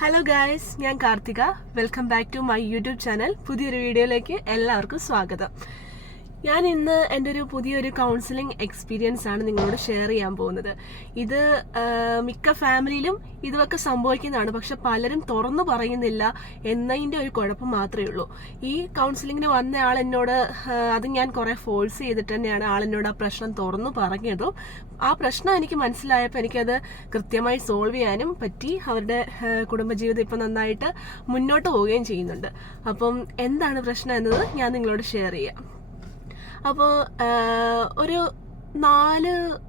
Hello guys, ഞാൻ Karthika. Welcome back to my YouTube channel. പുതിയൊരു വീഡിയോയിലേക്ക് എല്ലാവർക്കും സ്വാഗതം. ഞാൻ ഇന്ന് എൻ്റെ ഒരു പുതിയൊരു കൗൺസിലിംഗ് എക്സ്പീരിയൻസ് ആണ് നിങ്ങളോട് ഷെയർ ചെയ്യാൻ പോകുന്നത്. ഇത് മിക്ക ഫാമിലിയിലും ഇതൊക്കെ സംഭവിക്കുന്നതാണ്, പക്ഷെ പലരും തുറന്നു പറയുന്നില്ല എന്നതിൻ്റെ ഒരു കുഴപ്പം മാത്രമേ ഉള്ളൂ. ഈ കൗൺസിലിങ്ങിന് വന്ന ആൾ എന്നോട് അത് ഞാൻ കുറേ ഫോഴ്സ് ചെയ്തിട്ട് തന്നെയാണ് ആളെന്നോട് ആ പ്രശ്നം തുറന്നു പറഞ്ഞതും. ആ പ്രശ്നം എനിക്ക് മനസ്സിലായപ്പോൾ എനിക്കത് കൃത്യമായി സോൾവ് ചെയ്യാനും പറ്റി. അവരുടെ കുടുംബജീവിതം ഇപ്പം നന്നായിട്ട് മുന്നോട്ട് പോവുകയും ചെയ്യുന്നുണ്ട്. അപ്പം എന്താണ് പ്രശ്നം എന്നത് ഞാൻ നിങ്ങളോട് ഷെയർ ചെയ്യാം. അപ്പോൾ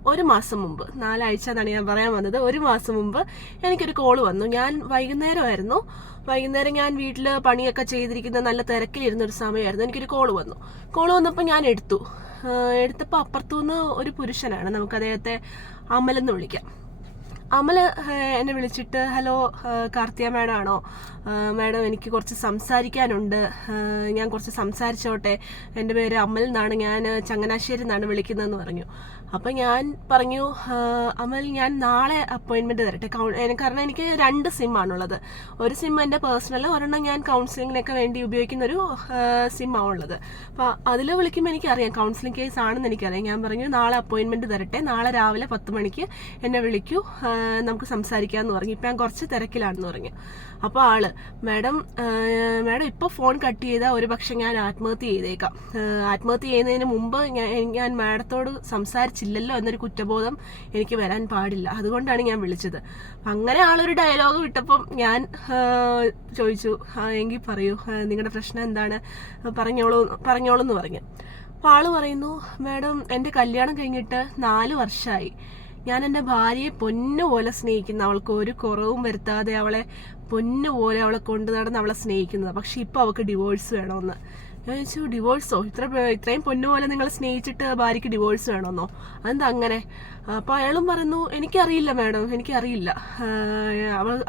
ഒരു മാസം മുമ്പ്, 4 ആഴ്ച എന്നാണ് ഞാൻ പറയാൻ വന്നത്. ഒരു മാസം മുമ്പ് എനിക്കൊരു കോള് വന്നു. ഞാൻ വൈകുന്നേരം ഞാൻ വീട്ടിൽ പണിയൊക്കെ ചെയ്തിരിക്കുന്ന നല്ല തിരക്കിലിരുന്നൊരു സമയമായിരുന്നു. എനിക്കൊരു കോള് വന്നപ്പോൾ ഞാൻ എടുത്തപ്പോൾ അപ്പുറത്തുനിന്ന് ഒരു പുരുഷനാണ്. നമുക്ക് അദ്ദേഹത്തെ അമലെന്ന് വിളിക്കാം. അമല് എന്നെ വിളിച്ചിട്ട്, ഹലോ കാർത്തിക മാഡം ആണോ? മാഡം, എനിക്ക് കുറച്ച് സംസാരിക്കാനുണ്ട്. ഞാൻ കുറച്ച് സംസാരിച്ചോട്ടെ. എൻ്റെ പേര് അമൽ എന്നാണ്, ഞാൻ ചങ്ങനാശ്ശേരി നിന്നാണ് വിളിക്കുന്നതെന്ന് പറഞ്ഞു. അപ്പം ഞാൻ പറഞ്ഞു, അമൽ, ഞാൻ നാളെ അപ്പോയിൻമെൻറ്റ് തരട്ടെ. കാരണം എനിക്ക് 2 സിമ്മാണുള്ളത്. ഒരു സിം എൻ്റെ പേഴ്സണൽ, ഒരെണ്ണം ഞാൻ കൗൺസിലിങ്ങിനൊക്കെ വേണ്ടി ഉപയോഗിക്കുന്ന ഒരു സിമ്മാണ് ഉള്ളത്. അപ്പോൾ അതിൽ വിളിക്കുമ്പോൾ എനിക്കറിയാം കൗൺസിലിംഗ് കേസ് ആണെന്ന് എനിക്കറിയാം. ഞാൻ പറഞ്ഞു, നാളെ അപ്പോയിൻമെൻറ്റ് തരട്ടെ, നാളെ രാവിലെ 10 മണിക്ക് എന്നെ വിളിക്കൂ, നമുക്ക് സംസാരിക്കാമെന്ന് പറഞ്ഞു. ഇപ്പം ഞാൻ കുറച്ച് തിരക്കിലാണെന്ന് പറഞ്ഞു. അപ്പോൾ മാഡം ഇപ്പോൾ ഫോൺ കട്ട് ചെയ്താൽ ഒരു പക്ഷെ ഞാൻ ആത്മഹത്യ ചെയ്തേക്കാം. ആത്മഹത്യ ചെയ്യുന്നതിന് മുമ്പ് ഞാൻ മാഡത്തോട് സംസാരിച്ചില്ലല്ലോ എന്നൊരു കുറ്റബോധം എനിക്ക് വരാൻ പാടില്ല. അതുകൊണ്ടാണ് ഞാൻ വിളിച്ചത്. അങ്ങനെ ആളൊരു ഡയലോഗ് വിട്ടപ്പം ഞാൻ ചോദിച്ചു, എങ്കിൽ പറയൂ, നിങ്ങളുടെ പ്രശ്നം എന്താണ്, പറഞ്ഞോളൂ എന്ന് പറഞ്ഞു. അപ്പോൾ ആള് പറയുന്നു, മാഡം, എൻ്റെ കല്യാണം കഴിഞ്ഞിട്ട് 4 വർഷമായി. ഞാൻ എൻ്റെ ഭാര്യയെ പൊന്നുപോലെ സ്നേഹിക്കുന്നു. അവൾക്ക് ഒരു കുറവും വരുത്താതെ അവളെ പൊന്നുപോലെ അവളെ കൊണ്ടു നടന്ന് അവളെ സ്നേഹിക്കുന്നത്. പക്ഷെ ഇപ്പോൾ അവൾക്ക് ഡിവോഴ്സ് വേണമെന്ന്. ഞാൻ ചോദിച്ചു, ഡിവോഴ്സോ? ഇത്രയും പൊന്നുപോലെ നിങ്ങൾ സ്നേഹിച്ചിട്ട് ഭാര്യയ്ക്ക് ഡിവോഴ്സ് വേണമെന്നോ? അതെന്താ അങ്ങനെ? അപ്പോൾ അയാളും പറയുന്നു, എനിക്കറിയില്ല മാഡം, എനിക്കറിയില്ല.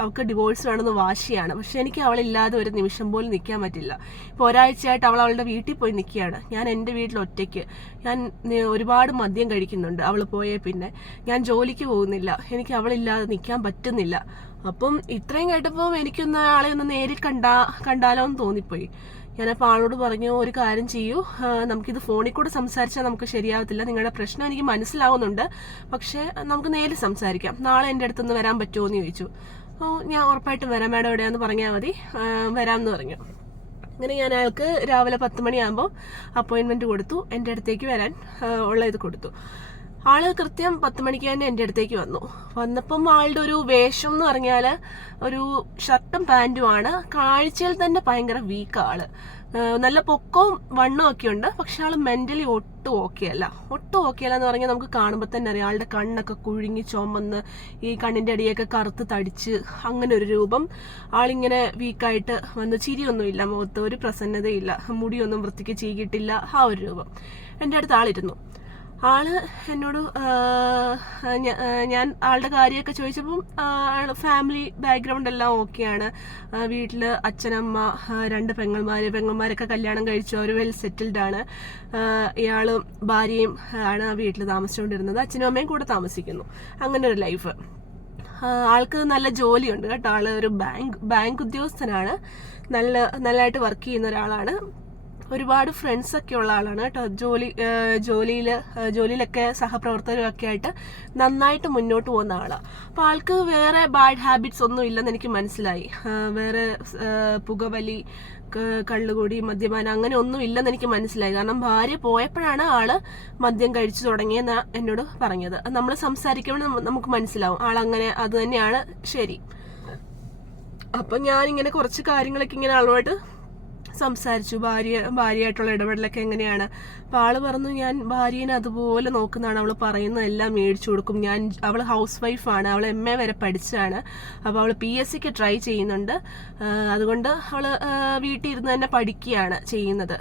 അവൾക്ക് ഡിവോഴ്സ് വേണമെന്ന് വാശിയാണ്. പക്ഷെ എനിക്ക് അവളില്ലാതെ ഒരു നിമിഷം പോലും നിൽക്കാൻ പറ്റില്ല. ഇപ്പോൾ ഒരാഴ്ചയായിട്ട് അവളുടെ വീട്ടിൽ പോയി നിൽക്കുകയാണ്. ഞാൻ എൻ്റെ വീട്ടിൽ ഒറ്റയ്ക്ക്. ഞാൻ ഒരുപാട് മദ്യം കഴിക്കുന്നുണ്ട്. അവൾ പോയേ പിന്നെ ഞാൻ ജോലിക്ക് പോകുന്നില്ല. എനിക്ക് അവളില്ലാതെ നിൽക്കാൻ പറ്റുന്നില്ല. അപ്പം ഇത്രയും കേട്ടപ്പോൾ എനിക്കൊന്ന് ആളെ ഒന്ന് നേരിൽ കണ്ടാലോ എന്ന് തോന്നിപ്പോയി. ഞാനപ്പോൾ ആളോട് പറഞ്ഞു, ഒരു കാര്യം ചെയ്യൂ, നമുക്കിത് ഫോണിൽ കൂടെ സംസാരിച്ചാൽ നമുക്ക് ശരിയാവത്തില്ല. നിങ്ങളുടെ പ്രശ്നം എനിക്ക് മനസ്സിലാവുന്നുണ്ട്, പക്ഷേ നമുക്ക് നേരിൽ സംസാരിക്കാം. നാളെ എൻ്റെ അടുത്തൊന്ന് വരാൻ പറ്റുമോ എന്ന് ചോദിച്ചു. അപ്പോൾ ഞാൻ ഉറപ്പായിട്ടും വരാം മാഡം, എവിടെയാണെന്ന് പറഞ്ഞാൽ മതി, വരാമെന്ന് പറഞ്ഞു. അങ്ങനെ ഞാൻ അയാൾക്ക് രാവിലെ 10 മണിയാകുമ്പോൾ അപ്പോയിൻമെൻറ്റ് കൊടുത്തു. എൻ്റെ അടുത്തേക്ക് വരാൻ ഉള്ള ഇത് കൊടുത്തു. ആള് കൃത്യം 10 മണിക്ക് തന്നെ എൻ്റെ അടുത്തേക്ക് വന്നപ്പം ആളുടെ ഒരു വേഷം എന്ന് പറഞ്ഞാൽ ഒരു ഷർട്ടും പാൻറ്റുമാണ്. കാഴ്ചയിൽ തന്നെ ഭയങ്കര വീക്ക് ആള്. നല്ല പൊക്കവും വണ്ണവും ഒക്കെ ഉണ്ട്, പക്ഷെ ആള് മെന്റലി ഒട്ടും ഓക്കെ അല്ല എന്ന് പറഞ്ഞാൽ നമുക്ക് കാണുമ്പോൾ തന്നെ അറിയാം. ആളുടെ കണ്ണൊക്കെ കുഴുങ്ങി ചുമന്ന്, ഈ കണ്ണിൻ്റെ അടിയൊക്കെ കറുത്ത് തടിച്ച്, അങ്ങനെ ഒരു രൂപം. ആളിങ്ങനെ വീക്കായിട്ട് വന്ന്, ചിരിയൊന്നുമില്ല മുഖത്ത്, ഒരു പ്രസന്നതയില്ല, മുടിയൊന്നും വൃത്തിക്ക് ചീകിയിട്ടില്ല, ആ ഒരു രൂപം. എൻ്റെ അടുത്ത് ആളിരുന്നു. ആള് എന്നോട് ഞാൻ ആളുടെ കാര്യമൊക്കെ ചോദിച്ചപ്പം ഫാമിലി ബാക്ക്ഗ്രൗണ്ട് എല്ലാം ഓക്കെയാണ്. വീട്ടിൽ അച്ഛനമ്മ, 2 പെങ്ങന്മാരൊക്കെ കല്യാണം കഴിച്ചു, അവർ വെൽ സെറ്റിൽഡ് ആണ്. ഇയാളും ഭാര്യയും ആണ് ആ വീട്ടിൽ താമസിച്ചുകൊണ്ടിരുന്നത്. അച്ഛനും അമ്മയും കൂടെ താമസിക്കുന്നു. അങ്ങനെ ഒരു ലൈഫ്. ആൾക്ക് നല്ല ജോലിയുണ്ട് കേട്ടോ. ആള് ഒരു ബാങ്ക് ഉദ്യോഗസ്ഥനാണ്. നല്ലതായിട്ട് വർക്ക് ചെയ്യുന്ന ഒരാളാണ്. ഒരുപാട് ഫ്രണ്ട്സ് ഒക്കെ ഉള്ള ആളാണ് കേട്ടോ. ജോലിയിലൊക്കെ സഹപ്രവർത്തകരും ഒക്കെ ആയിട്ട് നന്നായിട്ട് മുന്നോട്ട് പോകുന്ന ആളാണ്. അപ്പോൾ ആൾക്ക് വേറെ ബാഡ് ഹാബിറ്റ്സ് ഒന്നും ഇല്ലെന്ന് എനിക്ക് മനസ്സിലായി. വേറെ പുകവലി, കള്ളുകൂടി, മദ്യപാനം അങ്ങനെ ഒന്നും ഇല്ലെന്ന് എനിക്ക് മനസ്സിലായി. കാരണം ഭാര്യ പോയപ്പോഴാണ് ആള് മദ്യം കഴിച്ചു തുടങ്ങിയെന്ന് എന്നോട് പറഞ്ഞത്. നമ്മൾ സംസാരിക്കുമ്പോൾ നമുക്ക് മനസ്സിലാവും ആളങ്ങനെ, അത് തന്നെയാണ് ശരി. അപ്പം ഞാനിങ്ങനെ കുറച്ച് കാര്യങ്ങളൊക്കെ ഇങ്ങനെ ആളുമായിട്ട് സംസാരിച്ചു. ഭാര്യയായിട്ടുള്ള ഇടപെടലൊക്കെ എങ്ങനെയാണ്. അപ്പോൾ ആള് പറഞ്ഞു, ഞാൻ ഭാര്യനെ അതുപോലെ നോക്കുന്നതാണ്. അവൾ പറയുന്നതെല്ലാം മേടിച്ചു കൊടുക്കും. അവൾ ഹൗസ് വൈഫാണ്. അവൾ MA വരെ പഠിച്ചതാണ്. അപ്പോൾ അവൾ PSCക്ക് ട്രൈ ചെയ്യുന്നുണ്ട്. അതുകൊണ്ട് അവൾ വീട്ടിൽ ഇരുന്ന് തന്നെ പഠിക്കുകയാണ് ചെയ്യുന്നത്.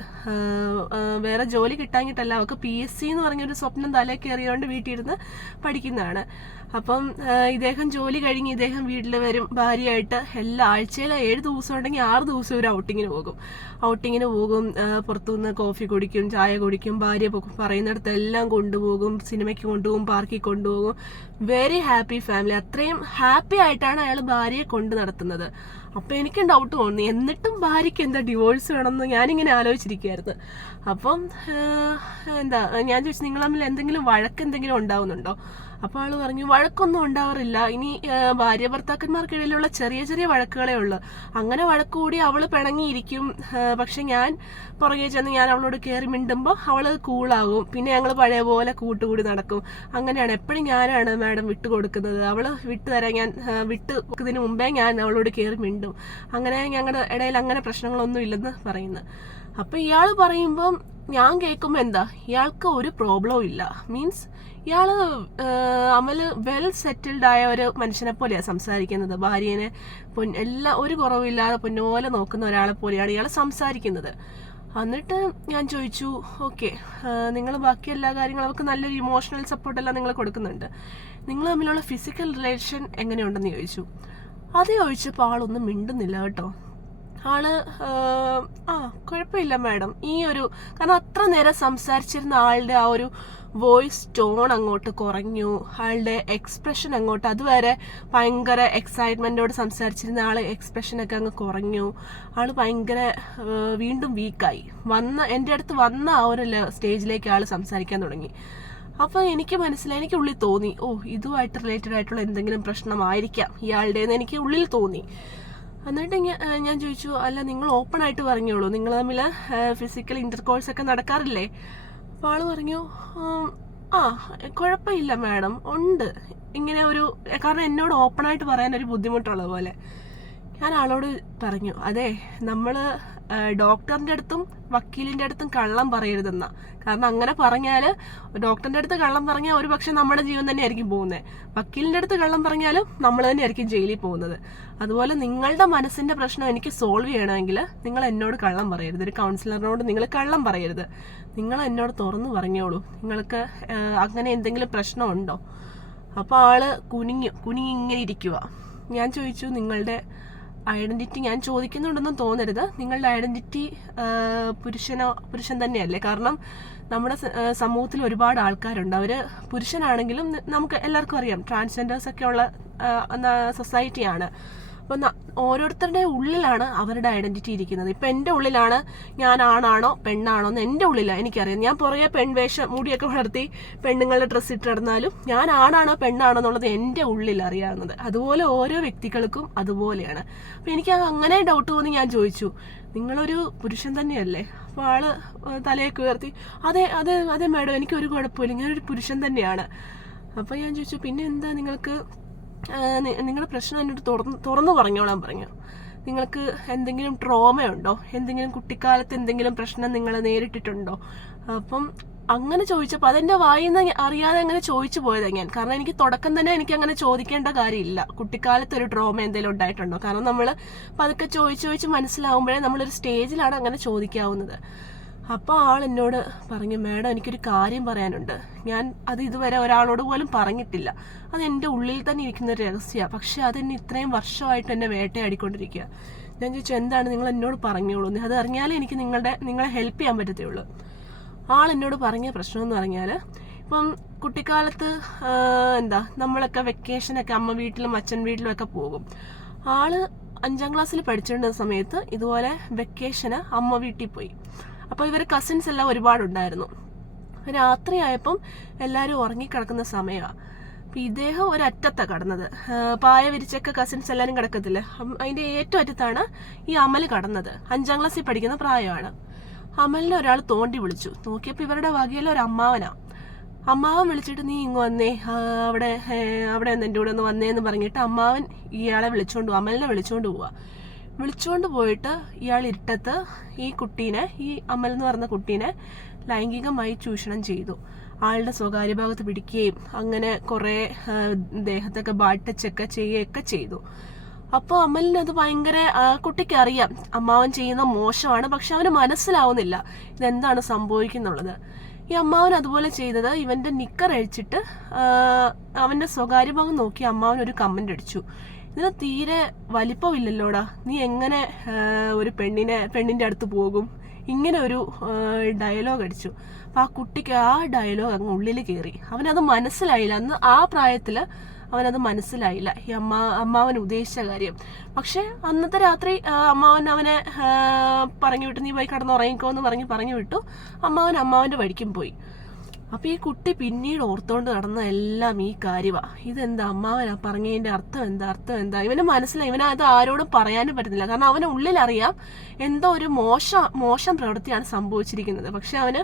വേറെ ജോലി കിട്ടാഞ്ഞിട്ടല്ല, അവൾക്ക് PSC എന്ന് പറഞ്ഞൊരു സ്വപ്നം തലേ കയറിയോണ്ട് വീട്ടിൽ ഇരുന്ന് പഠിക്കുന്നതാണ്. അപ്പം ഇദ്ദേഹം ജോലി കഴിഞ്ഞ് ഇദ്ദേഹം വീട്ടിൽ വരും, ഭാര്യയായിട്ട് എല്ലാ ആഴ്ചയിലും 7 ദിവസം ഉണ്ടെങ്കിൽ 6 ദിവസം ഒരു ഔട്ടിങ്ങിന് പോകും. പുറത്തുനിന്ന് കോഫി കുടിക്കും, ചായ കുടിക്കും, ഭാര്യ പറയുന്നിടത്തെല്ലാം കൊണ്ടുപോകും, സിനിമയ്ക്ക് കൊണ്ടുപോകും, പാർക്കിൽ കൊണ്ടുപോകും. Very happy family. അത്രയും ഹാപ്പി ആയിട്ടാണ് അയാൾ ഭാര്യയെ കൊണ്ട് നടത്തുന്നത്. അപ്പൊ എനിക്ക് ഡൗട്ട് തോന്നി, എന്നിട്ടും ഭാര്യയ്ക്ക് എന്താ ഡിവോഴ്സ് വേണമെന്ന് ഞാനിങ്ങനെ ആലോചിച്ചിരിക്കുകയായിരുന്നു. അപ്പം എന്താ ഞാൻ ചോദിച്ചു, നിങ്ങൾ തമ്മിൽ എന്തെങ്കിലും വഴക്കെന്തെങ്കിലും ഉണ്ടാവുന്നുണ്ടോ? അപ്പോൾ ആള് പറഞ്ഞു, വഴക്കൊന്നും ഉണ്ടാവാറില്ല. ഇനി ഭാര്യ ഭർത്താക്കന്മാർക്കിടയിലുള്ള ചെറിയ ചെറിയ വഴക്കുകളേ ഉള്ളൂ. അങ്ങനെ വഴക്കുകൂടി അവള് പിണങ്ങിയിരിക്കും. പക്ഷെ ഞാൻ പുറകെ ചെന്ന് ഞാൻ അവളോട് കയറി മിണ്ടുമ്പോൾ അവള് കൂളാകും. പിന്നെ ഞങ്ങൾ പഴയ പോലെ കൂട്ടുകൂടി നടക്കും. അങ്ങനെയാണ്. എപ്പോഴും ഞാനാണ് മാഡം വിട്ടുകൊടുക്കുന്നത്. അവള് വിട്ടുതരാൻ ഞാൻ വിട്ടുകൊടുക്കുന്നതിന് മുമ്പേ ഞാൻ അവളോട് കയറി മിണ്ടും. അങ്ങനെ ഞങ്ങളുടെ ഇടയിൽ അങ്ങനെ പ്രശ്നങ്ങളൊന്നും ഇല്ലെന്ന് പറയുന്നു. അപ്പൊ ഇയാള് പറയുമ്പം ഞാൻ കേൾക്കുമ്പോ എന്താ, ഇയാൾക്ക് ഒരു പ്രോബ്ലവും ഇല്ല. മീൻസ് ഇയാള് അമല് വെൽ സെറ്റിൽഡ് ആയ ഒരു മനുഷ്യനെ പോലെയാണ് സംസാരിക്കുന്നത്. ഭാര്യനെ എല്ലാം ഒരു കുറവില്ലാതെ പൊന്നുപോലെ നോക്കുന്ന ഒരാളെ പോലെയാണ് ഇയാൾ സംസാരിക്കുന്നത്. എന്നിട്ട് ഞാൻ ചോദിച്ചു, ഓക്കെ, നിങ്ങൾ ബാക്കി എല്ലാ കാര്യങ്ങളും അവർക്ക് നല്ലൊരു ഇമോഷണൽ സപ്പോർട്ടെല്ലാം നിങ്ങൾ കൊടുക്കുന്നുണ്ട്, നിങ്ങൾ തമ്മിലുള്ള ഫിസിക്കൽ റിലേഷൻ എങ്ങനെയുണ്ടെന്ന് ചോദിച്ചു. അത് ചോദിച്ചപ്പോൾ ആളൊന്നും മിണ്ടുന്നില്ല കേട്ടോ. ആള് കുഴപ്പമില്ല മാഡം, കാരണം അത്ര നേരം സംസാരിച്ചിരുന്ന ആളുടെ ആ ഒരു വോയിസ് ടോൺ അങ്ങോട്ട് കുറഞ്ഞു, ആളുടെ എക്സ്പ്രഷൻ അങ്ങോട്ട്, അതുവരെ ഭയങ്കര എക്സൈറ്റ്മെന്റോട് സംസാരിച്ചിരുന്ന ആള് എക്സ്പ്രഷനൊക്കെ അങ്ങ് കുറഞ്ഞു. ആള് ഭയങ്കര വീണ്ടും വീക്കായി. എൻ്റെ അടുത്ത് വന്ന ആ ഒരു സ്റ്റേജിലേക്ക് ആള് സംസാരിക്കാൻ തുടങ്ങി. അപ്പൊ എനിക്ക് മനസ്സിലായി, എനിക്ക് ഉള്ളിൽ തോന്നി, ഇതുമായിട്ട് റിലേറ്റഡ് ആയിട്ടുള്ള എന്തെങ്കിലും പ്രശ്നമായിരിക്കാം ഇയാളുടേന്ന് എനിക്ക് ഉള്ളിൽ തോന്നി. എന്നിട്ട് ഞാൻ ചോദിച്ചു, അല്ല നിങ്ങൾ ഓപ്പൺ ആയിട്ട് പറഞ്ഞോളൂ, നിങ്ങൾ തമ്മിൽ ഫിസിക്കൽ ഇന്റർകോഴ്സ് ഒക്കെ നടക്കാറില്ലേ? അപ്പോൾ ആള് പറഞ്ഞു, കുഴപ്പമില്ല മാഡം, ഉണ്ട് ഇങ്ങനെ കാരണം എന്നോട് ഓപ്പൺ ആയിട്ട് പറയാൻ ഒരു ബുദ്ധിമുട്ടുള്ള പോലെ. ഞാൻ ആളോട് പറഞ്ഞു, അതെ, നമ്മള് ഡോക്ടറിന്റെ അടുത്തും വക്കീലിന്റെ അടുത്തും കള്ളം പറയരുതെന്നാ. കാരണം അങ്ങനെ പറഞ്ഞാല്, ഡോക്ടറിന്റെ അടുത്ത് കള്ളം പറഞ്ഞാൽ ഒരു പക്ഷെ നമ്മുടെ ജീവൻ തന്നെ ആയിരിക്കും പോകുന്നത്. വക്കീലിന്റെ അടുത്ത് കള്ളം പറഞ്ഞാലും നമ്മൾ തന്നെ ആയിരിക്കും ജയിലിൽ പോകുന്നത്. അതുപോലെ നിങ്ങളുടെ മനസ്സിന്റെ പ്രശ്നം എനിക്ക് സോൾവ് ചെയ്യണമെങ്കിൽ നിങ്ങൾ എന്നോട് കള്ളം പറയരുത്. ഒരു കൗൺസിലറിനോട് നിങ്ങൾ കള്ളം പറയരുത്. നിങ്ങൾ എന്നോട് തുറന്നു പറഞ്ഞോളൂ, നിങ്ങൾക്ക് അങ്ങനെ എന്തെങ്കിലും പ്രശ്നമുണ്ടോ? അപ്പൊ ആള് കുനിങ്ങി ഇങ്ങനെ ഇരിക്കുക. ഞാൻ ചോദിച്ചു, നിങ്ങളുടെ ഐഡന്റിറ്റി, ഞാൻ ചോദിക്കുന്നുണ്ടെന്നും തോന്നരുത്, നിങ്ങളുടെ ഐഡന്റിറ്റി പുരുഷൻ തന്നെയല്ലേ? കാരണം നമ്മുടെ സമൂഹത്തിൽ ഒരുപാട് ആൾക്കാരുണ്ട്. അവര് പുരുഷനാണെങ്കിലും നമുക്ക് എല്ലാവർക്കും അറിയാം, ട്രാൻസ്ജെൻഡേഴ്സ് ഒക്കെ ഉള്ള സൊസൈറ്റിയാണ്. അപ്പൊ ഓരോരുത്തരുടെ ഉള്ളിലാണ് അവരുടെ ഐഡന്റിറ്റി ഇരിക്കുന്നത്. ഇപ്പൊ എന്റെ ഉള്ളിലാണ് ഞാൻ ആണാണോ പെണ്ണാണോ എന്ന് എന്റെ ഉള്ളിലാണ് എനിക്കറിയാം. ഞാൻ പുറകെ പെൺവേഷം മുടിയൊക്കെ വളർത്തി പെണ്ണുങ്ങളുടെ ഡ്രസ്സ് ഇട്ട് നടന്നാലും ഞാൻ ആണാണോ പെണ്ണാണോ എന്നുള്ളത് എന്റെ ഉള്ളിൽ അറിയാവുന്നത്. അതുപോലെ ഓരോ വ്യക്തികൾക്കും അതുപോലെയാണ്. അപ്പൊ എനിക്ക് അങ്ങനെ ഡൗട്ട് തോന്നി. ഞാൻ ചോദിച്ചു, നിങ്ങളൊരു പുരുഷൻ തന്നെയല്ലേ? അപ്പൊ ആള് തലയൊക്കെ ഉയർത്തി, അതെ അതെ അതെ മാഡം, എനിക്കൊരു കുഴപ്പമില്ല, ഞാനൊരു പുരുഷൻ തന്നെയാണ്. അപ്പൊ ഞാൻ ചോദിച്ചു, പിന്നെ എന്താ നിങ്ങൾക്ക് നിങ്ങളുടെ പ്രശ്നം എന്നോട് തുറന്നു പറഞ്ഞോളാൻ പറഞ്ഞു. നിങ്ങൾക്ക് എന്തെങ്കിലും ട്രോമയുണ്ടോ? എന്തെങ്കിലും കുട്ടിക്കാലത്ത് എന്തെങ്കിലും പ്രശ്നം നിങ്ങൾ നേരിട്ടിട്ടുണ്ടോ? അപ്പം അങ്ങനെ ചോദിച്ചപ്പോൾ അതെന്റെ വായിന്ന് അറിയാതെ അങ്ങനെ ചോദിച്ചു പോയതാണ് ഞാൻ. കാരണം എനിക്ക് തുടക്കം തന്നെ എനിക്ക് അങ്ങനെ ചോദിക്കേണ്ട കാര്യമില്ല, കുട്ടിക്കാലത്ത് ഒരു ട്രോമ എന്തെങ്കിലും ഉണ്ടായിട്ടുണ്ടോ. കാരണം നമ്മൾ പതുക്കെ ചോദിച്ച് മനസ്സിലാവുമ്പോഴേ നമ്മളൊരു സ്റ്റേജിലാണ് അങ്ങനെ ചോദിക്കാവുന്നത്. അപ്പോൾ ആൾ എന്നോട് പറഞ്ഞു, മാഡം എനിക്കൊരു കാര്യം പറയാനുണ്ട്, ഞാൻ അത് ഇതുവരെ ഒരാളോട് പോലും പറഞ്ഞിട്ടില്ല, അത് എൻ്റെ ഉള്ളിൽ തന്നെ ഇരിക്കുന്ന ഒരു രഹസ്യമാണ്, പക്ഷെ അതെന്നെ ഇത്രയും വർഷമായിട്ട് എന്നെ വേട്ടയാടിക്കൊണ്ടിരിക്കുക. ഞാൻ ചോദിച്ചു, എന്താണ്? നിങ്ങൾ എന്നോട് പറഞ്ഞോളൂ, അത് അറിഞ്ഞാലേ എനിക്ക് നിങ്ങളെ ഹെൽപ്പ് ചെയ്യാൻ പറ്റത്തുള്ളൂ. ആൾ എന്നോട് പറഞ്ഞ പ്രശ്നം എന്ന് പറഞ്ഞാൽ, ഇപ്പം കുട്ടിക്കാലത്ത് നമ്മളൊക്കെ വെക്കേഷനൊക്കെ അമ്മ വീട്ടിലും അച്ഛൻ വീട്ടിലും ഒക്കെ പോകും. ആള് 5ാം ക്ലാസ്സിൽ പഠിച്ചിരുന്ന സമയത്ത് ഇതുപോലെ വെക്കേഷന് അമ്മ വീട്ടിൽ പോയി. അപ്പോൾ ഇവർ കസിൻസ് എല്ലാം ഒരുപാടുണ്ടായിരുന്നു. രാത്രിയായപ്പം എല്ലാവരും ഉറങ്ങിക്കിടക്കുന്ന സമയമാണ്. അപ്പം ഇദ്ദേഹം ഒരറ്റത്താണ് കടന്നത്. പായ വിരിച്ചൊക്കെ കസിൻസ് എല്ലാവരും കിടക്കത്തില്ലേ, അതിൻ്റെ ഏറ്റവും അറ്റത്താണ് ഈ അമൽ കടന്നത്. 5ാം ക്ലാസ്സിൽ പഠിക്കുന്ന പ്രായമാണ്. അമലിനെ ഒരാൾ തോണ്ടി വിളിച്ചു. നോക്കിയപ്പോൾ ഇവരുടെ വകയിലെ ഒരു അമ്മാവനാ. അമ്മാവൻ വിളിച്ചിട്ട്, നീ ഇങ്ങ് വന്നേ, അവിടെ എൻ്റെ കൂടെ ഒന്ന് വന്നേന്ന് പറഞ്ഞിട്ട് അമ്മാവൻ ഇയാളെ അമലിനെ വിളിച്ചോണ്ട് പോവാ. വിളിച്ചുകൊണ്ട് പോയിട്ട് ഇയാൾ ഇരുട്ടത്ത് ഈ അമൽ എന്ന് പറഞ്ഞ കുട്ടീനെ ലൈംഗികമായി ചൂഷണം ചെയ്തു. ആളുടെ സ്വകാര്യ ഭാഗത്ത് പിടിക്കുകയും അങ്ങനെ കുറെ ദേഹത്തൊക്കെ ബാട്ടച്ചൊക്കെ ചെയ്യുകയൊക്കെ ചെയ്തു. അപ്പോൾ അമലിന് അത് ഭയങ്കര, കുട്ടിക്ക് അറിയാം അമ്മാവൻ ചെയ്യുന്ന മോശമാണ്, പക്ഷെ അവന് മനസ്സിലാവുന്നില്ല ഇതെന്താണ് സംഭവിക്കുന്നുള്ളത്. ഈ അമ്മാവൻ അതുപോലെ ചെയ്തത്, ഇവന്റെ നിക്കർ അഴിച്ചിട്ട് അവന്റെ സ്വകാര്യ ഭാഗം നോക്കി അമ്മാവൻ ഒരു കമന്റ് അടിച്ചു, ഇതിന് തീരെ വലിപ്പമില്ലല്ലോടാ, നീ എങ്ങനെ ഒരു പെണ്ണിന്റെ അടുത്ത് പോകും, ഇങ്ങനെ ഒരു ഡയലോഗ് അടിച്ചു. അപ്പൊ ആ കുട്ടിക്ക് ആ ഡയലോഗ് അങ്ങ് ഉള്ളിൽ കയറി. അവനത് മനസ്സിലായില്ല, അന്ന് ആ പ്രായത്തില് അവനത് മനസ്സിലായില്ല ഈ അമ്മാവൻ ഉദ്ദേശിച്ച കാര്യം. പക്ഷെ അന്നത്തെ രാത്രി അമ്മാവൻ അവനെ പറഞ്ഞു വിട്ടു, നീ പോയി കിടന്നുറങ്ങിക്കോ എന്ന് പറഞ്ഞു വിട്ടു. അമ്മാവന്റെ വഴിക്കും പോയി. അപ്പൊ ഈ കുട്ടി പിന്നീട് ഓർത്തോണ്ട് നടന്ന എല്ലാം ഈ കാര്യമാ. ഇതെന്താ അമ്മാവനാ പറഞ്ഞതിന്റെ അർത്ഥം എന്താ ഇവന് മനസ്സിലായി. ഇവനത് ആരോടും പറയാനും പറ്റുന്നില്ല. കാരണം അവന് ഉള്ളിലറിയാം എന്തോ ഒരു മോശം പ്രവൃത്തിയാണ് സംഭവിച്ചിരിക്കുന്നത്. പക്ഷെ അവന്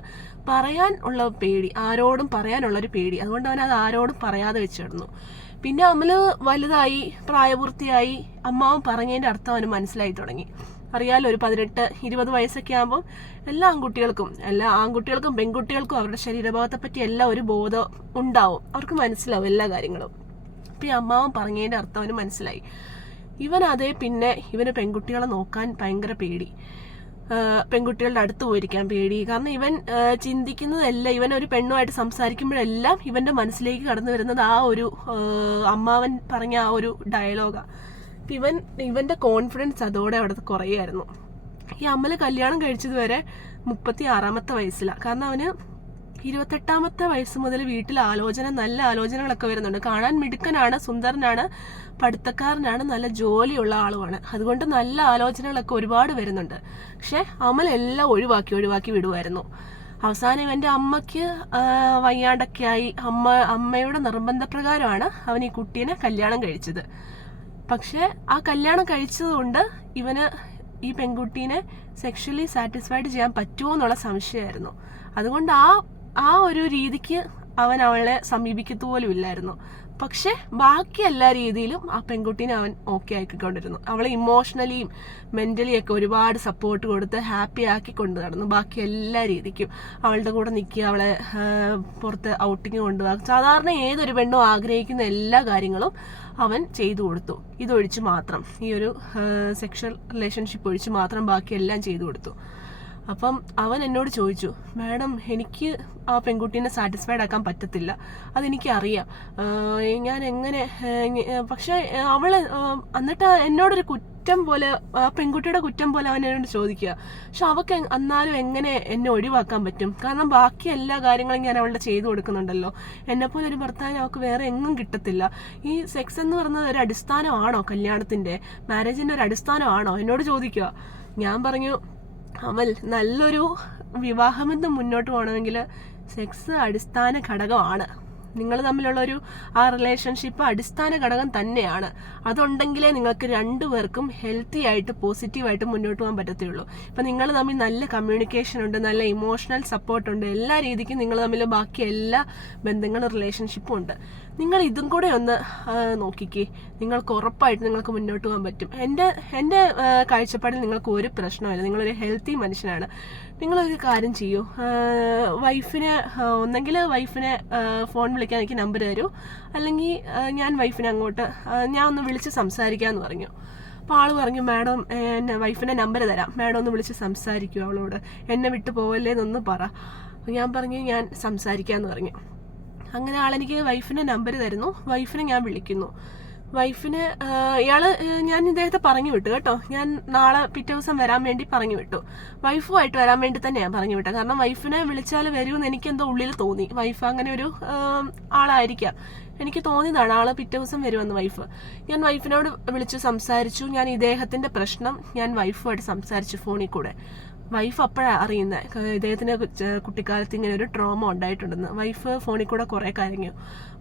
പറയാൻ ഉള്ള പേടി, ആരോടും പറയാനുള്ള ഒരു പേടി, അതുകൊണ്ട് അവൻ അത് ആരോടും പറയാതെ വെച്ചിടുന്നു. പിന്നെ അമല് വലുതായി, പ്രായപൂർത്തിയായി, അമ്മാവൻ പറഞ്ഞതിന്റെ അർത്ഥം അവന് മനസ്സിലായി തുടങ്ങി. അറിയാലോ, ഒരു 18-20 വയസ്സൊക്കെ ആകുമ്പോൾ എല്ലാ ആൺകുട്ടികൾക്കും പെൺകുട്ടികൾക്കും അവരുടെ ശരീരഭാഗത്തെ പറ്റി എല്ലാം ഒരു ബോധം ഉണ്ടാവും, അവർക്ക് മനസ്സിലാവും എല്ലാ കാര്യങ്ങളും. അപ്പൊ ഈ അമ്മാവൻ പറഞ്ഞതിന്റെ അർത്ഥം അവന് മനസ്സിലായി. പിന്നെ ഇവന് പെൺകുട്ടികളെ നോക്കാൻ ഭയങ്കര പേടി, പെൺകുട്ടികളുടെ അടുത്ത് പോയിരിക്കാൻ പേടി. കാരണം ഇവൻ ചിന്തിക്കുന്നതെല്ലാം, ഇവൻ ഒരു പെണ്ണുമായിട്ട് സംസാരിക്കുമ്പോഴെല്ലാം ഇവന്റെ മനസ്സിലേക്ക് കടന്നു വരുന്നത് ആ ഒരു അമ്മാവൻ പറഞ്ഞ ആ ഒരു ഡയലോഗാ. ഇവന്റെ കോൺഫിഡൻസ് അതോടെ അവിടെ കുറയായിരുന്നു. ഈ അമല് കല്യാണം കഴിച്ചത് വരെ 36-ാമത്തെ വയസ്സിലാണ്. കാരണം അവന് 28-ാമത്തെ വയസ്സ് മുതൽ വീട്ടിൽ നല്ല ആലോചനകളൊക്കെ വരുന്നുണ്ട്. കാണാൻ മിടുക്കനാണ്, സുന്ദരനാണ്, പഠിത്തക്കാരനാണ്, നല്ല ജോലിയുള്ള ആളുമാണ്. അതുകൊണ്ട് നല്ല ആലോചനകളൊക്കെ ഒരുപാട് വരുന്നുണ്ട്. പക്ഷെ അമൽ എല്ലാം ഒഴിവാക്കി വിടുമായിരുന്നു. അവസാനം ഇവന്റെ അമ്മയ്ക്ക് വയ്യാണ്ടൊക്കെ ആയി. അമ്മയുടെ നിർബന്ധപ്രകാരമാണ് അവൻ ഈ കുട്ടീനെ കല്യാണം കഴിച്ചത്. പക്ഷെ ആ കല്യാണം കഴിച്ചതുകൊണ്ട് ഇവന് ഈ പെൺകുട്ടീനെ സെക്ഷലി സാറ്റിസ്ഫൈഡ് ചെയ്യാൻ പറ്റുമോ എന്നുള്ള സംശയമായിരുന്നു. അതുകൊണ്ട് ആ ഒരു രീതിക്ക് അവൻ അവളെ സമീപിക്കത്തുപോലും ഇല്ലായിരുന്നു. പക്ഷെ ബാക്കി എല്ലാ രീതിയിലും ആ പെൺകുട്ടീനെ അവൻ ഓക്കെ ആക്കിക്കൊണ്ടിരുന്നു. അവളെ ഇമോഷണലിയും മെന്റലിയും ഒക്കെ ഒരുപാട് സപ്പോർട്ട് കൊടുത്ത് ഹാപ്പി ആക്കി കൊണ്ട് നടന്നു. ബാക്കി എല്ലാ രീതിക്കും അവളുടെ കൂടെ നിൽക്കുക, അവളെ പുറത്ത് ഔട്ടിങ് കൊണ്ടുപോകുക, സാധാരണ ഏതൊരു പെണ്ണും ആഗ്രഹിക്കുന്ന എല്ലാ കാര്യങ്ങളും അവൻ ചെയ്തു കൊടുത്തു. ഇതൊഴിച്ച് മാത്രം, ഈ ഒരു സെക്ഷൽ റിലേഷൻഷിപ്പ് ഒഴിച്ച് മാത്രം ബാക്കി എല്ലാം ചെയ്തു കൊടുത്തു. അപ്പം അവൻ എന്നോട് ചോദിച്ചു, മാഡം എനിക്ക് ആ പെൺകുട്ടീനെ സാറ്റിസ്ഫൈഡ് ആക്കാൻ പറ്റത്തില്ല, അതെനിക്കറിയാം, ഞാൻ എങ്ങനെ. പക്ഷെ അവള് എന്നിട്ട് എന്നോടൊരു കുറ്റം പോലെ, ആ പെൺകുട്ടിയുടെ കുറ്റം പോലെ അവൻ എന്നോട് ചോദിക്കുക. പക്ഷെ അവൾക്ക് എന്നാലും എങ്ങനെ എന്നെ ഒഴിവാക്കാൻ പറ്റും? കാരണം ബാക്കി എല്ലാ കാര്യങ്ങളും ഞാൻ അവളുടെ ചെയ്തു കൊടുക്കുന്നുണ്ടല്ലോ. എന്നെപ്പോലെ ഒരു ഭർത്താവിനെ അവൾക്ക് വേറെ എങ്ങും കിട്ടത്തില്ല. ഈ സെക്സ് എന്ന് പറയുന്നത് ഒരു അടിസ്ഥാനമാണോ? കല്യാണത്തിന്റെ, മാരേജിന്റെ ഒരു അടിസ്ഥാനമാണോ? എന്നോട് ചോദിക്കുക. ഞാൻ പറഞ്ഞു, അമൽ, നല്ലൊരു വിവാഹബന്ധം മുന്നോട്ട് പോകണമെങ്കിൽ സെക്സ് അടിസ്ഥാന ഘടകമാണ്. നിങ്ങൾ തമ്മിലുള്ള ആ റിലേഷൻഷിപ്പ് അടിസ്ഥാന ഘടകം തന്നെയാണ്. അതുണ്ടെങ്കിലേ നിങ്ങൾക്ക് രണ്ടുപേർക്കും ഹെൽത്തി ആയിട്ട് പോസിറ്റീവായിട്ട് മുന്നോട്ട് പോകാൻ പറ്റത്തുള്ളൂ. ഇപ്പം നിങ്ങൾ തമ്മിൽ നല്ല കമ്മ്യൂണിക്കേഷൻ ഉണ്ട്, നല്ല ഇമോഷണൽ സപ്പോർട്ട് ഉണ്ട്, എല്ലാ രീതിക്കും നിങ്ങൾ തമ്മിൽ ബാക്കി എല്ലാ ബന്ധങ്ങളും റിലേഷൻഷിപ്പും ഉണ്ട്. നിങ്ങൾ ഇതും കൂടെ ഒന്ന് നോക്കിക്കേ, നിങ്ങൾക്ക് ഉറപ്പായിട്ട് നിങ്ങൾക്ക് മുന്നോട്ട് പോകാൻ പറ്റും. എൻ്റെ കാഴ്ചപ്പാടിൽ നിങ്ങൾക്ക് ഒരു പ്രശ്നമില്ല. നിങ്ങളൊരു ഹെൽത്തി മനുഷ്യനാണ്. നിങ്ങളൊരു കാര്യം ചെയ്യൂ, ഒന്നെങ്കിൽ വൈഫിനെ ഫോൺ വിളിക്കാൻ എനിക്ക് നമ്പർ തരൂ, അല്ലെങ്കിൽ ഞാൻ വൈഫിനെ അങ്ങോട്ട് ഞാൻ ഒന്ന് വിളിച്ച് സംസാരിക്കാമെന്ന് പറഞ്ഞു. അപ്പോൾ ആൾ പറഞ്ഞു, മാഡം വൈഫിൻ്റെ നമ്പർ തരാം, മാഡം ഒന്ന് വിളിച്ച് സംസാരിക്കൂ അവളോട്, എന്നെ വിട്ടു പോവല്ലേ എന്നൊന്ന് പറ. ഞാൻ പറഞ്ഞു, ഞാൻ സംസാരിക്കാമെന്ന് പറഞ്ഞു. അങ്ങനെ ആളെനിക്ക് വൈഫിൻ്റെ നമ്പർ തരുന്നു. വൈഫിനെ ഞാൻ വിളിക്കുന്നു. ഞാൻ ഇദ്ദേഹത്തെ പറഞ്ഞു വിട്ടു കേട്ടോ. ഞാൻ നാളെ പിറ്റേ ദിവസം വരാൻ വേണ്ടി പറഞ്ഞു വിട്ടു. വൈഫുമായിട്ട് വരാൻ വേണ്ടി തന്നെയാണ് പറഞ്ഞു വിട്ടത്. കാരണം വൈഫിനെ വിളിച്ചാൽ വരുമെന്ന് എനിക്കെന്തോ ഉള്ളിൽ തോന്നി. വൈഫ് അങ്ങനെ ഒരു ആളായിരിക്കാം, എനിക്ക് തോന്നിയതാണ് ആള് പിറ്റേ ദിവസം വരുമെന്ന് വൈഫ്. ഞാൻ വൈഫിനോട് വിളിച്ച് സംസാരിച്ചു. ഞാൻ ഇദ്ദേഹത്തിന്റെ പ്രശ്നം ഞാൻ വൈഫുമായിട്ട് സംസാരിച്ചു ഫോണിൽ കൂടെ. വൈഫ് അപ്പോഴാണ് അറിയുന്നത് ഇദ്ദേഹത്തിന് കുട്ടിക്കാലത്ത് ഇങ്ങനെ ഒരു ട്രോമ ഉണ്ടായിട്ടുണ്ടെന്ന്. വൈഫ് ഫോണിൽ കൂടെ കുറേ കരഞ്ഞു.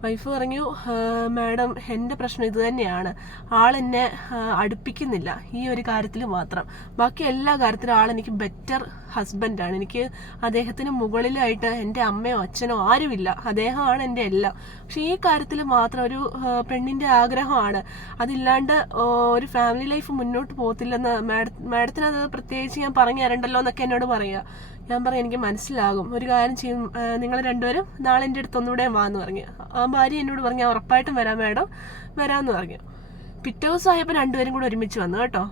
വൈഫ് പറഞ്ഞു, മാഡം, എൻ്റെ പ്രശ്നം ഇത് തന്നെയാണ്, ആളെന്നെ അടുപ്പിക്കുന്നില്ല ഈ ഒരു കാര്യത്തിൽ മാത്രം. ബാക്കി എല്ലാ കാര്യത്തിലും ആളെനിക്ക് ബെറ്റർ ഹസ്ബൻഡാണ്. എനിക്ക് അദ്ദേഹത്തിന് മുകളിലായിട്ട് എൻ്റെ അമ്മയോ അച്ഛനോ ആരുമില്ല, അദ്ദേഹമാണ് എൻ്റെ എല്ലാം. പക്ഷെ ഈ കാര്യത്തിൽ മാത്രം ഒരു പെണ്ണിൻ്റെ ആഗ്രഹമാണ്, അതില്ലാണ്ട് ഒരു ഫാമിലി ലൈഫ് മുന്നോട്ട് പോകത്തില്ലെന്ന് മാഡത്തിന് അത് പ്രത്യേകിച്ച് ഞാൻ പറഞ്ഞു തരണ്ടല്ലോ എന്നൊക്കെ എന്നോട് പറയുക. ഞാൻ പറയും, എനിക്ക് മനസ്സിലാകും, ഒരു കാര്യം ചെയ്യും, നിങ്ങൾ രണ്ടുപേരും നാളെ എൻ്റെ അടുത്ത് ഒന്നുകൂടെ വാന്ന് പറഞ്ഞു. ആ ഭാര്യ എന്നോട് പറഞ്ഞു, ഉറപ്പായിട്ടും വരാം മാഡം, വരാമെന്ന് പറഞ്ഞു. പിറ്റേ ദിവസം ആയപ്പോൾ രണ്ടുപേരും കൂടെ ഒരുമിച്ച് വന്നു കേട്ടോ.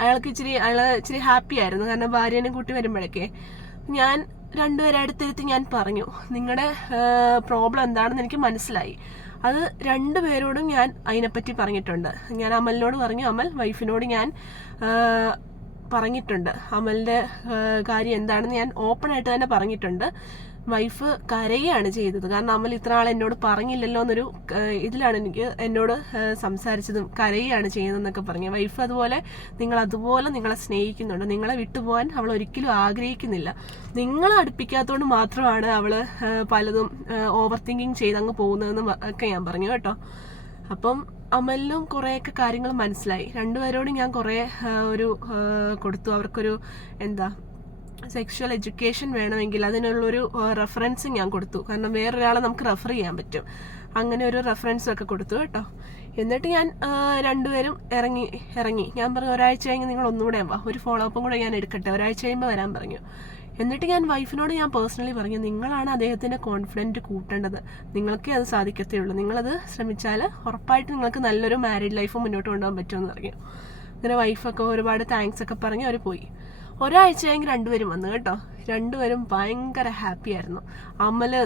അയാൾ ഇച്ചിരി ഹാപ്പി ആയിരുന്നു, കാരണം ഭാര്യനെ കൂട്ടി വരുമ്പോഴൊക്കെ. ഞാൻ രണ്ടുപേരെ അടുത്തിരുത്തി ഞാൻ പറഞ്ഞു, നിങ്ങളുടെ പ്രോബ്ലം എന്താണെന്ന് എനിക്ക് മനസ്സിലായി. അത് രണ്ടുപേരോടും ഞാൻ അതിനെപ്പറ്റി പറഞ്ഞിട്ടുണ്ട്. ഞാൻ അമലിനോട് പറഞ്ഞു, അമൽ വൈഫിനോട് ഞാൻ പറഞ്ഞിട്ടുണ്ട്, അമലിൻ്റെ കാര്യം എന്താണെന്ന് ഞാൻ ഓപ്പണായിട്ട് തന്നെ പറഞ്ഞിട്ടുണ്ട്. വൈഫ് കരയുകയാണ് ചെയ്തത്. കാരണം അമൽ ഇത്ര ആൾ എന്നോട് പറഞ്ഞില്ലല്ലോ എന്നൊരു ഇതിലാണ് എന്നോട് സംസാരിച്ചതും, കരയുകയാണ് ചെയ്യുന്നതെന്നൊക്കെ പറഞ്ഞു. വൈഫ് അതുപോലെ നിങ്ങളെ സ്നേഹിക്കുന്നുണ്ട്, നിങ്ങളെ വിട്ടുപോകാൻ അവൾ ഒരിക്കലും ആഗ്രഹിക്കുന്നില്ല. നിങ്ങളെ അടുപ്പിക്കാത്തതുകൊണ്ട് മാത്രമാണ് അവൾ പലതും ഓവർ തിങ്കിങ് ചെയ്ത് അങ്ങ് പോകുന്നതെന്ന് ഒക്കെ ഞാൻ പറഞ്ഞു കേട്ടോ. അപ്പം അമലിനും കുറേയൊക്കെ കാര്യങ്ങൾ മനസ്സിലായി. രണ്ടുപേരോടും ഞാൻ കുറേ കൊടുത്തു. അവർക്കൊരു സെക്ഷൽ എഡ്യൂക്കേഷൻ വേണമെങ്കിൽ അതിനുള്ളൊരു റെഫറൻസ് ഞാൻ കൊടുത്തു. കാരണം വേറൊരാളെ നമുക്ക് റെഫർ ചെയ്യാൻ പറ്റും. അങ്ങനെ ഒരു റെഫറൻസും ഒക്കെ കൊടുത്തു കേട്ടോ. എന്നിട്ട് ഞാൻ രണ്ടുപേരും ഇറങ്ങി. ഞാൻ പറഞ്ഞു, ഒരാഴ്ച കഴിഞ്ഞ് നിങ്ങൾ ഒന്നുകൂടെ വാ, ഒരു ഫോളോ അപ്പും കൂടെ ഞാൻ എടുക്കട്ടെ, ഒരാഴ്ച കഴിയുമ്പോൾ വരാൻ പറഞ്ഞു. എന്നിട്ട് ഞാൻ വൈഫിനോട് ഞാൻ പേഴ്സണലി പറഞ്ഞു, നിങ്ങളാണ് അദ്ദേഹത്തിൻ്റെ കോൺഫിഡൻറ്റ് കൂട്ടേണ്ടത്, നിങ്ങൾക്കേ അത് സാധിക്കത്തേ ഉള്ളൂ. നിങ്ങളത് ശ്രമിച്ചാൽ ഉറപ്പായിട്ട് നിങ്ങൾക്ക് നല്ലൊരു മാരീഡ് ലൈഫ് മുന്നോട്ട് കൊണ്ടുപോകാൻ പറ്റുമെന്ന് പറഞ്ഞു. അങ്ങനെ വൈഫൊക്കെ ഒരുപാട് താങ്ക്സ് ഒക്കെ പറഞ്ഞ് അവർ പോയി. ഒരാഴ്ച കഴിഞ്ഞ് രണ്ടുപേരും വന്നു കേട്ടോ. രണ്ടുപേരും ഭയങ്കര ഹാപ്പി ആയിരുന്നു. അമല്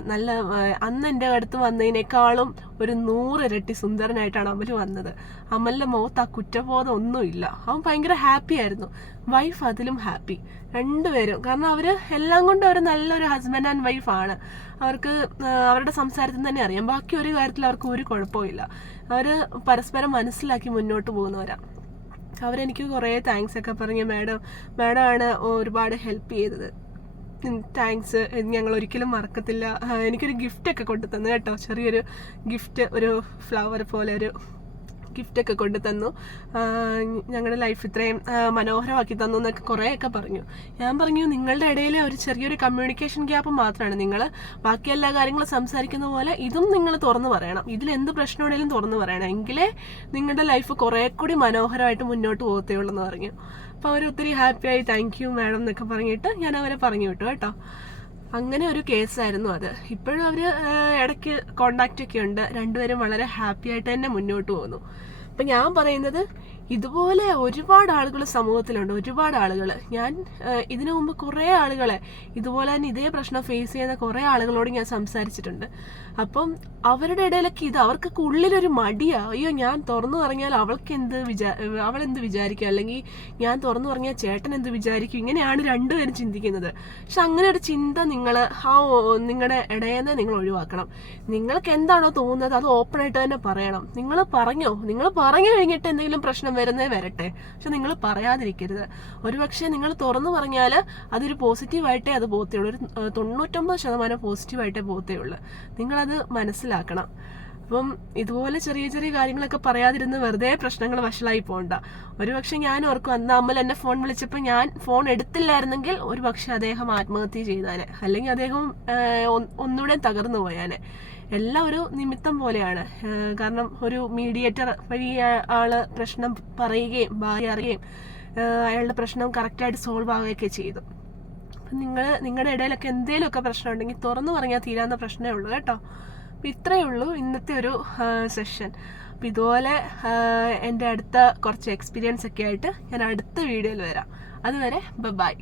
അന്ന് എൻ്റെ അടുത്ത് വന്നതിനേക്കാളും ഒരു 100 ഇരട്ടി സുന്ദരനായിട്ടാണ് അമല് വന്നത്. അമലിൻ്റെ മുഖത്ത് ആ കുറ്റബോധം ഒന്നുമില്ല. അവൻ ഭയങ്കര ഹാപ്പി ആയിരുന്നു. വൈഫ് അതിലും ഹാപ്പി. രണ്ടുപേരും. കാരണം അവർ എല്ലാം കൊണ്ടും അവർ നല്ലൊരു ഹസ്ബൻഡ് ആൻഡ് വൈഫാണ്. അവർക്ക് അവരുടെ സംസാരത്തിൽ തന്നെ അറിയാം. ബാക്കി ഒരു കാര്യത്തിൽ അവർക്ക് ഒരു കുഴപ്പമില്ല. അവർ പരസ്പരം മനസ്സിലാക്കി മുന്നോട്ട് പോകുന്നവരാണ്. അവരെനിക്ക് കുറേ താങ്ക്സ് ഒക്കെ പറഞ്ഞു. മാഡം ആണ് ഒരുപാട് ഹെൽപ്പ് ചെയ്തത്, താങ്ക്സ്, ഞങ്ങൾ ഒരിക്കലും മറക്കത്തില്ല. എനിക്കൊരു ഗിഫ്റ്റൊക്കെ കൊണ്ടു തന്നു കേട്ടോ. ചെറിയൊരു ഗിഫ്റ്റ്, ഒരു ഫ്ലവർ പോലെ ഒരു ഗിഫ്റ്റൊക്കെ കൊണ്ടു തന്നു. ഞങ്ങളുടെ ലൈഫ് ഇത്രയും മനോഹരമാക്കി തന്നു എന്നൊക്കെ കുറേയൊക്കെ പറഞ്ഞു. ഞാൻ പറഞ്ഞു, നിങ്ങളുടെ ഇടയിൽ ഒരു ചെറിയൊരു കമ്മ്യൂണിക്കേഷൻ ഗ്യാപ്പ് മാത്രമാണ്. നിങ്ങൾ ബാക്കി എല്ലാ കാര്യങ്ങളും സംസാരിക്കുന്ന പോലെ ഇതും നിങ്ങൾ തുറന്നു പറയണം. ഇതിലെന്ത് പ്രശ്നമുണ്ടെങ്കിലും തുറന്നു പറയണം. എങ്കിലേ നിങ്ങളുടെ ലൈഫ് കുറേ കൂടി മനോഹരമായിട്ട് മുന്നോട്ട് പോകത്തേ ഉള്ളൂ എന്ന് പറഞ്ഞു. അപ്പോൾ അവർ ഒത്തിരി ഹാപ്പിയായി, താങ്ക് യു മാഡം എന്നൊക്കെ പറഞ്ഞിട്ട് ഞാൻ അവരെ പറഞ്ഞു വിട്ടു കേട്ടോ. അങ്ങനെ ഒരു കേസായിരുന്നു അത്. ഇപ്പോഴും അവർ ഇടയ്ക്ക് കോണ്ടാക്റ്റ് ഒക്കെ ഉണ്ട്. രണ്ടുപേരും വളരെ ഹാപ്പി ആയിട്ട് തന്നെ മുന്നോട്ട് പോകുന്നു. അപ്പം ഞാൻ പറയുന്നത്, ഇതുപോലെ ഒരുപാട് ആളുകൾ സമൂഹത്തിലുണ്ട്, ഒരുപാട് ആളുകൾ. ഞാൻ ഇതിനു മുമ്പ് കുറേ ആളുകളെ ഇതുപോലെ തന്നെ ഇതേ പ്രശ്നം ഫേസ് ചെയ്യുന്ന കുറേ ആളുകളോട് ഞാൻ സംസാരിച്ചിട്ടുണ്ട്. അപ്പം അവരുടെ ഇടയിലൊക്കെ അവർക്ക് ഉള്ളിലൊരു മടിയാ. അയ്യോ, ഞാൻ തുറന്നു പറഞ്ഞാൽ അവളെന്ത് വിചാരിക്കും, അല്ലെങ്കിൽ ഞാൻ തുറന്നു പറഞ്ഞാൽ ചേട്ടൻ എന്ത് വിചാരിക്കും, ഇങ്ങനെയാണ് രണ്ടുപേരും ചിന്തിക്കുന്നത്. പക്ഷെ അങ്ങനെ ഒരു ചിന്ത നിങ്ങളുടെ ഇടയെന്ന് നിങ്ങൾ ഒഴിവാക്കണം. നിങ്ങൾക്ക് എന്താണോ തോന്നുന്നത് അത് ഓപ്പണായിട്ട് തന്നെ പറയണം. നിങ്ങൾ പറഞ്ഞു കഴിഞ്ഞിട്ട് എന്തെങ്കിലും പ്രശ്നം വരുന്നേ വരട്ടെ, പക്ഷെ നിങ്ങൾ പറയാതിരിക്കരുത്. ഒരുപക്ഷെ നിങ്ങൾ തുറന്നു പറഞ്ഞാൽ അതൊരു പോസിറ്റീവായിട്ടേ അത് പോകത്തേ ഉള്ളൂ. ഒരു 99% പോസിറ്റീവായിട്ടേ പോകത്തേ ഉള്ളൂ. നിങ്ങളത് മനസ്സിലാക്കണം. അപ്പം ഇതുപോലെ ചെറിയ ചെറിയ കാര്യങ്ങളൊക്കെ പറയാതിരുന്ന് വെറുതെ പ്രശ്നങ്ങൾ വഷളായി പോകണ്ട. ഒരുപക്ഷെ ഞാൻ ഓർക്കും, അന്ന് അമ്മൽ എന്നെ ഫോൺ വിളിച്ചപ്പോൾ ഞാൻ ഫോൺ എടുത്തില്ലായിരുന്നെങ്കിൽ ഒരുപക്ഷെ അദ്ദേഹം ആത്മഹത്യ ചെയ്താനെ, അല്ലെങ്കിൽ അദ്ദേഹം ഒന്നുകൂടെ തകർന്നു പോയാനെ. എല്ലാം ഒരു നിമിത്തം പോലെയാണ്. കാരണം ഒരു മീഡിയേറ്റർ വഴി ആള് പ്രശ്നം പറയുകയും ഭാര്യ അറിയുകയും അയാളുടെ പ്രശ്നം കറക്റ്റായിട്ട് സോൾവ് ആവുകയൊക്കെ ചെയ്തു. അപ്പം നിങ്ങളുടെ ഇടയിലൊക്കെ എന്തെങ്കിലുമൊക്കെ പ്രശ്നം ഉണ്ടെങ്കിൽ തുറന്നു പറഞ്ഞാൽ തീരാവുന്ന പ്രശ്നമേ ഉള്ളൂ കേട്ടോ. അപ്പം ഇത്രയേ ഉള്ളൂ ഇന്നത്തെ ഒരു സെഷൻ. അപ്പം ഇതുപോലെ എൻ്റെ അടുത്ത കുറച്ച് എക്സ്പീരിയൻസ് ഒക്കെ ആയിട്ട് ഞാൻ അടുത്ത വീഡിയോയിൽ വരാം. അതുവരെ ബൈ.